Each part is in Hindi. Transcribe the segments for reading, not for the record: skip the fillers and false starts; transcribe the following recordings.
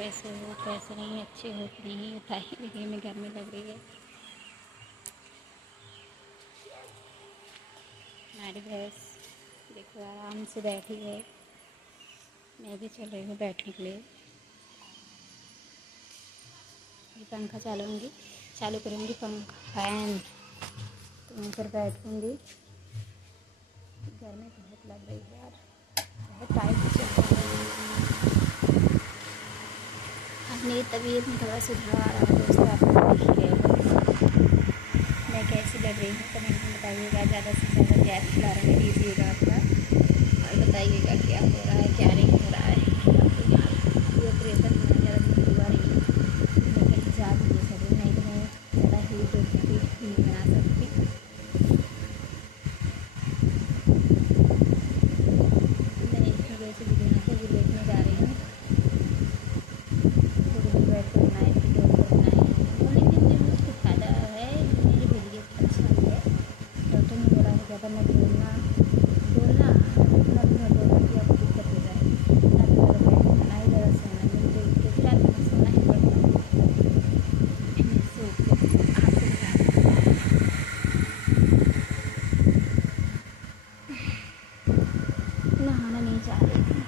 कैसे हो, कैसे नहीं, अच्छे हो कि नहीं बताइए। देखिए मैं घर में लग रही है, हमारी भैंस देखो आराम से बैठी है। मैं भी चल रही हूँ बैठने के लिए। ये पंखा चालू करूँगी फैन, तो वहीं पर बैठूँगी। गर्मी बहुत लग रही है यार, बहुत टाइट से चल रहा है। अपनी तबीयत में थोड़ा सुधार आ रहा है दोस्तों, आप देख ही रहे हो मैं कैसी लग रही हूँ। कमेंट में बताइएगा, ज़्यादा से ज़्यादा प्यार खिलाने दीजिएगा आपका, और बताइएगा क्या हो रहा है क्या नहीं हो रहा है। ये ऑपरेशन में ज़्यादा दिन हुआ नहीं, मैं कहीं जा भी नहीं सकती, नहीं तो मैं ज़्यादा हीट नहीं बना सकती। मैं एक वैसे वीडियो से भी देखने जा रही हूँ, थोड़ी देर बैठ कर बनाए वीडियो बनाए हैं, लेकिन ये मुझको फ़ायदा है, मेरे वीडियो अच्छा भी है। डॉक्टर ने बोला है ज़्यादा मत बोलना इतना भी मत बोलना कि आपको दिक्कत हो जाए। रात में ज़्यादा बैठ खाना ही ज़्यादा सोना मिलते, क्योंकि रात में सोना ही पड़ता है। मैं सो के आपको नहाना नहीं चाह रही थी,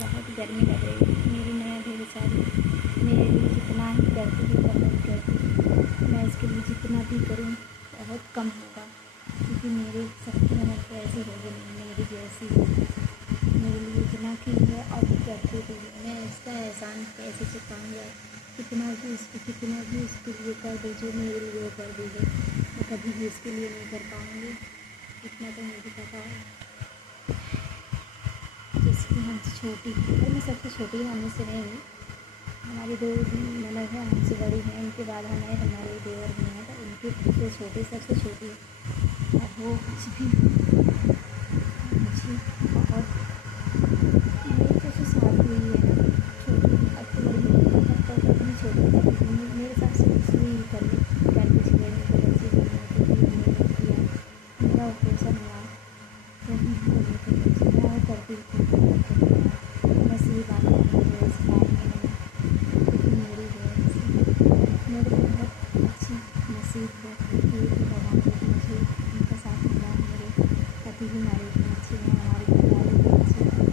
बहुत गर्मी लग रही है। मेरी ननद है बेचारी, मेरे लिए जितना ही करती है बहुत करती, मैं इसके लिए जितना भी करूँ बहुत कम होगा, क्योंकि मेरे सबकी ननद तो ऐसी होगी नहीं मेरी जैसी। मेरे लिए इतना की है और भी करती थी, मैं इसका एहसान कैसे चुकाऊँगा। कितना भी इसके लिए कर दीजिए, मेरे लिए वो कर दीजिए, मैं कभी भी इसके लिए नहीं कर पाऊँगी। इतना तो मुझे पता है। जिसकी हमसे छोटी है, और मैं सबसे छोटी हूँ, हमसे नहीं हूँ। हमारी दो ननद हैं, हमसे बड़ी हैं, उनके बाद हमें हमारे देवर भी हैं, तो उनकी सबसे छोटी है। और वो कुछ भी मुझे बहुत मेरी जैसे शादी हुई है ना, छोटी अब तो बड़ी हो गई है, तब अपनी छोटी मेरे साथ सुई करके छुए मेरे बच्चे को किया। मेरा ऑपरेशन हुआ जब मैं करती थी, बस ये बात मेरी मेरे बहुत अच्छी नसीब है कि भगवान ने मुझे उनका साथ मिला। मेरे पति भी हमारे इतने अच्छे हैं, हमारे परिवार भी अच्छे हैं,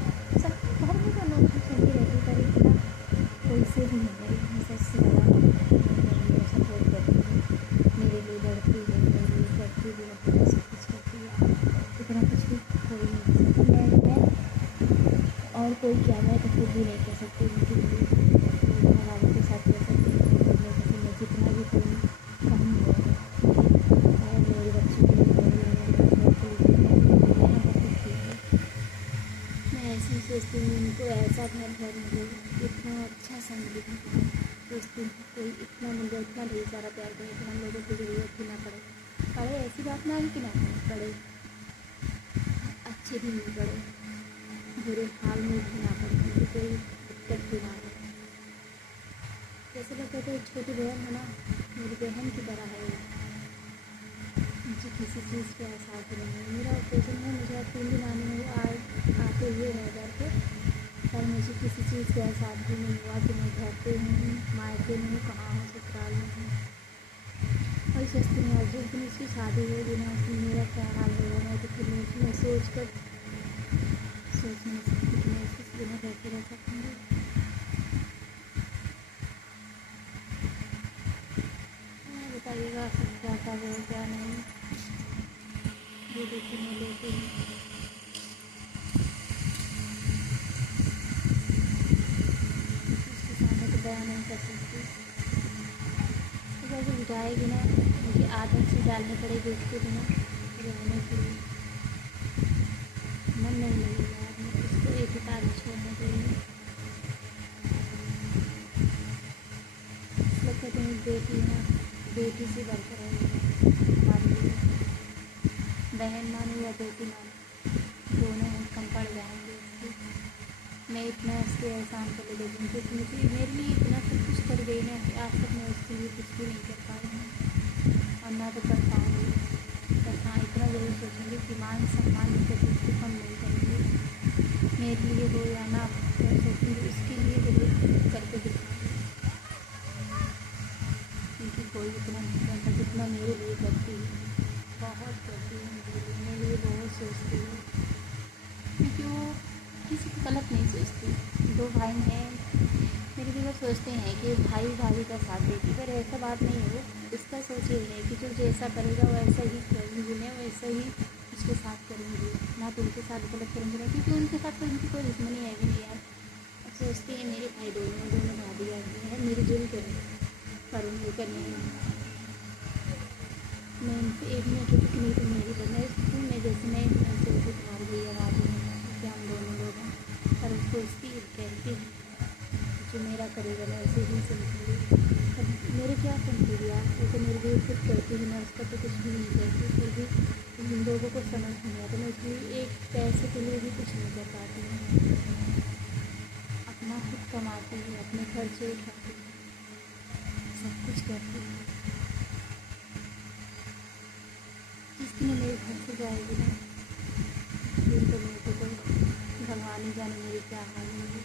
सब घर में तो लोग चलती रहती, पर इतना कोई से भी नहीं है। मैं सबसे ज़्यादा मेरा सपोर्ट करती है, मेरे लिए लड़ती है, मेरे लिए करती भी है, मेरे सब कुछ करती है। इतना कुछ भी कोई नहीं कर सकती, मैं और कोई क्या, मैं तो खुद भी नहीं कर सकती उनके लिए। हमारे के साथ कर सकती हूँ, मैं जितना भी करूँ कम होगा। और मेरे बच्चों के लिए मैं ऐसे ही सोचती हूँ उनको ऐसा घर मिले, इतना अच्छा सा मिले। सोचती हूँ कोई इतना मुझे इतना ढेर सारा प्यार करे कि हम लोगों की ज़रूरत भी ना पड़े। ऐसी बात ना है कि ना पड़े, अच्छे भी नहीं पड़े, बुरे हाल में भी ना पड़े, मुझे कोई दिक्कत भी ना हो। जैसे लगता है छोटी बहन है ना, मेरी बहन की तरह है। मुझे किसी चीज़ का एहसास नहीं है। मेरा ऑपरेशन है, मुझे अब 3 दिन आते हुए है घर पे, पर मुझे किसी चीज़ का एहसास भी नहीं हुआ कि मैं घर पे हूँ, मायके में हूँ, कहाँ हूँ, ससुराल में हूँ। और सोचती हूँ जिस दिन उसकी शादी हो बिना मेरा क्या हाल होगा। मैं तो फिर मैं सोच नहीं सकती कि मैं इस बिना कैसे रह सकूँगी। बताइएगा सब क्या कर रहे हो क्या नहीं, ये देखिए मैं लेती हूँ। उसके सामने तो बयान नहीं कर सकती, अगर वो बिठाएगी ना, मुझे आदत से डालनी पड़ेगी उसके बिना रहने के लिए। मन नहीं लगेगा मैं उसको एक ही ताल छोड़ने के लिए। इसलिए कहते हैं बेटी ना बेटी से बढ़कर रहेगी हमारे लिए, बहन मानो या बेटी मानो, दोनों हम कम पड़ जाएंगे उसके। मैं इतना इसके एहसान कर ले लेकिन क्योंकि मुझे मेरे लिए इतना सब कुछ कर गई ना कि आज तक मैं उसके लिए कुछ भी नहीं कर पाई हूँ, और ना तो कर पाऊँगी। बस हाँ इतना ज़रूर सोचूँगी कि मान सम्मान में कभी उसको कम नहीं करेंगे, मेरे लिए हो या ना हो, सोचूँगी उसके लिए दो भाई हैं, मेरे भी लोग सोचते हैं कि भाई भाभी का साथ देती, पर ऐसा बात नहीं है। वो उसका सोच ये है कि जो जैसा करेगा वैसा ही करेंगे, मैं वैसा ही उसके साथ करूँगी, ना तो उनके साथ गलत करूँगी ना, क्योंकि उनके साथ तो उनकी कोई दुश्मनी है भी नहीं यार। अब सोचती है मेरे भाई दोनों भाभी आती हैं, मिलजुल कर करूँगी करनी है। मैं उनसे एक मिनट रुकी नहीं तो मेरी बनना स्कूल में जैसे मैं सोचती तुम्हारी भैया भाभी हैं कि हम दोनों लोग हैं, पर सोचती कहती जो मेरा करेगा मैं ऐसे ही समझूँगी। अब मेरे क्या समझूँगी यार, वो तो मेरे लिए खुद करती है, मैं उसका तो कुछ भी नहीं करती, फिर भी उन लोगों को समझ नहीं आता, मैं इसलिए एक पैसे के लिए भी कुछ नहीं कर पाती हूँ। अपना खुद कमाती है, अपने खर्चे उठाती है, सब कुछ करती है। जिस दिन मेरे घर से जाएगी ना, दिन तो मेरे को तो भगवान ही जाने मेरी क्या हाल होगी।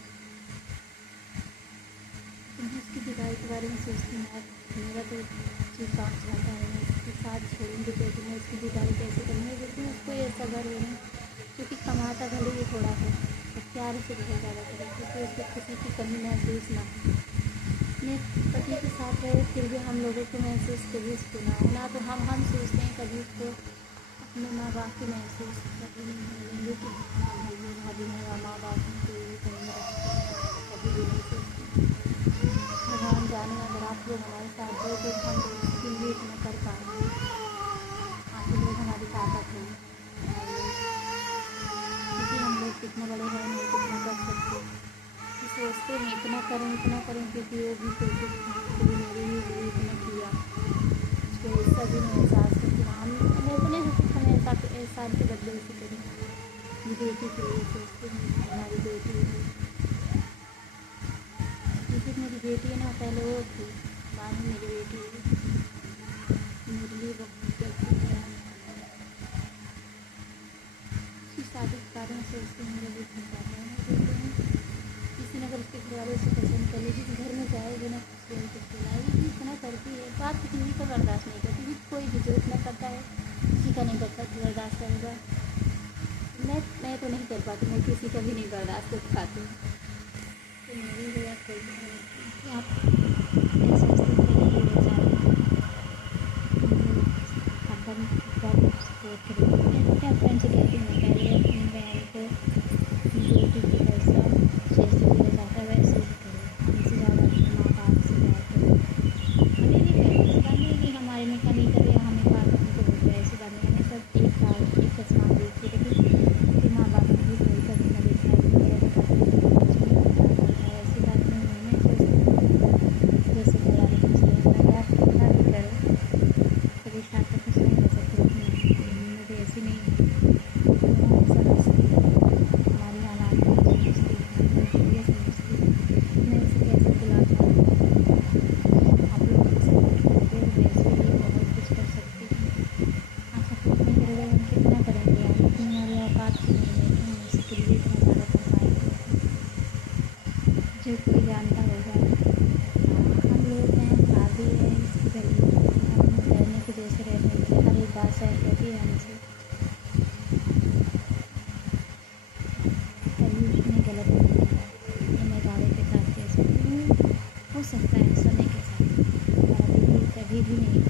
तो मैं उसकी विदाई के बारे में सोचती हूँ यार, मेरा तो जी काम चाहता है, मैं उसके साथ छोड़ूंगी तो मैं उसकी विदाई कैसे करूँगी, लेकिन उसको ऐसा घर हो क्योंकि कमाता भले ही थोड़ा है, तो प्यार से बहुत ज़्यादा करें, क्योंकि उसको किसी की कमी महसूस ना हो। अपने पति के साथ रहे फिर भी हम लोगों को महसूस कभी उसको ना हो, ना तो हम सोचते हैं कभी उसको अपने माँ बाप की महसूस कभी नहीं मिलेंगे कि हाँ भैया भाभी मेरा माँ बाप को कहीं रखते कभी भी नहीं सोचते। भगवान जाने अगर आप लोग हमारे साथ दो तो हम उसके लिए इतना कर पाएंगे, आप लोग हमारी ताकत है, क्योंकि हम लोग कितने बड़े हैं नहीं कितना कर सकते, सोचते हैं इतना करें क्योंकि वो भी कोशिश की मेरे लिए इतना किया, उसको ऐसा भी नहीं एहसास करती हम अपने एहसान के बदले से करें। ये बेटी के लिए सोचते हैं हमारी बेटी है, क्योंकि मेरी बेटी है ना, पहले वो थी बाद में मेरी बेटी है, मेरे लिए बहुत करती है। उसकी शादी के बारे में सोचते हैं मेरे लिए घर जाता है, बोलते हैं किसी ने अगर उसके घर वाले उसे पसंद कर ले, जिस घर में जाएगी ना खुश रहे कुछ खिलाएगी, इतना करती है बात किसी का बर्दाश्त नहीं करती, कि कोई भी जो इतना करता है किसी का नहीं करता कि बर्दाश्त करेगा। मैं तो नहीं कर पाती, मैं किसी का भी नहीं बर्दाश्त कर पाती हूँ, तो मेरी वजह कोई आप ऐसा अपन सपोर्ट करेंगे। मैं अपने फ्रेंड से कहती हूँ पहले अपनी बहन को बेटी की पैसा जैसे दिया जाता है वैसे ही करो, हमसे ज़्यादा अपने माँ बाप से प्यार करो, हमें भी करें, ऐसी बात नहीं कि हमारे में कमी करे या हमें बात उनको हो जाए, ऐसी बात नहीं, हमें सब एक बार एक आसमान देखिए, लेकिन माँ बाप में भी कोई कमी ना दिखाए, मेरा तो है ऐसी बात नहीं है। मैं सोचती जैसे घर वाले खुश रहे आप कितना भी करो कभी साथ में खुश नहीं रह सकते, मेरी ऐसी नहीं है, मैं ऐसा कर सकती हमारी हालात नहीं समझती, ये समझती मैं इसे कैसे भुला पाऊँ। आप लोग मुझे सपोर्ट करोगे मैं इसके लिए बहुत कुछ कर सकती हूँ, आप सपोर्ट नहीं करोगे हम कितना करेंगे यार, लेकिन हमारी औकात की नहीं है कि हम इसके लिए इतना ज़्यादा कर पाएंगे। जो कोई जानता होगा हम लोग हैं भाभी हैं इसकी घर में, हम रहने के जैसे रहने के हर एक बात शेयर करती है हमसे, कभी उसने गलत नहीं किया, ये मैं दावे के साथ कह सकती हूँ, हो सकता है समय के साथ, पर अभी भी कभी भी नहीं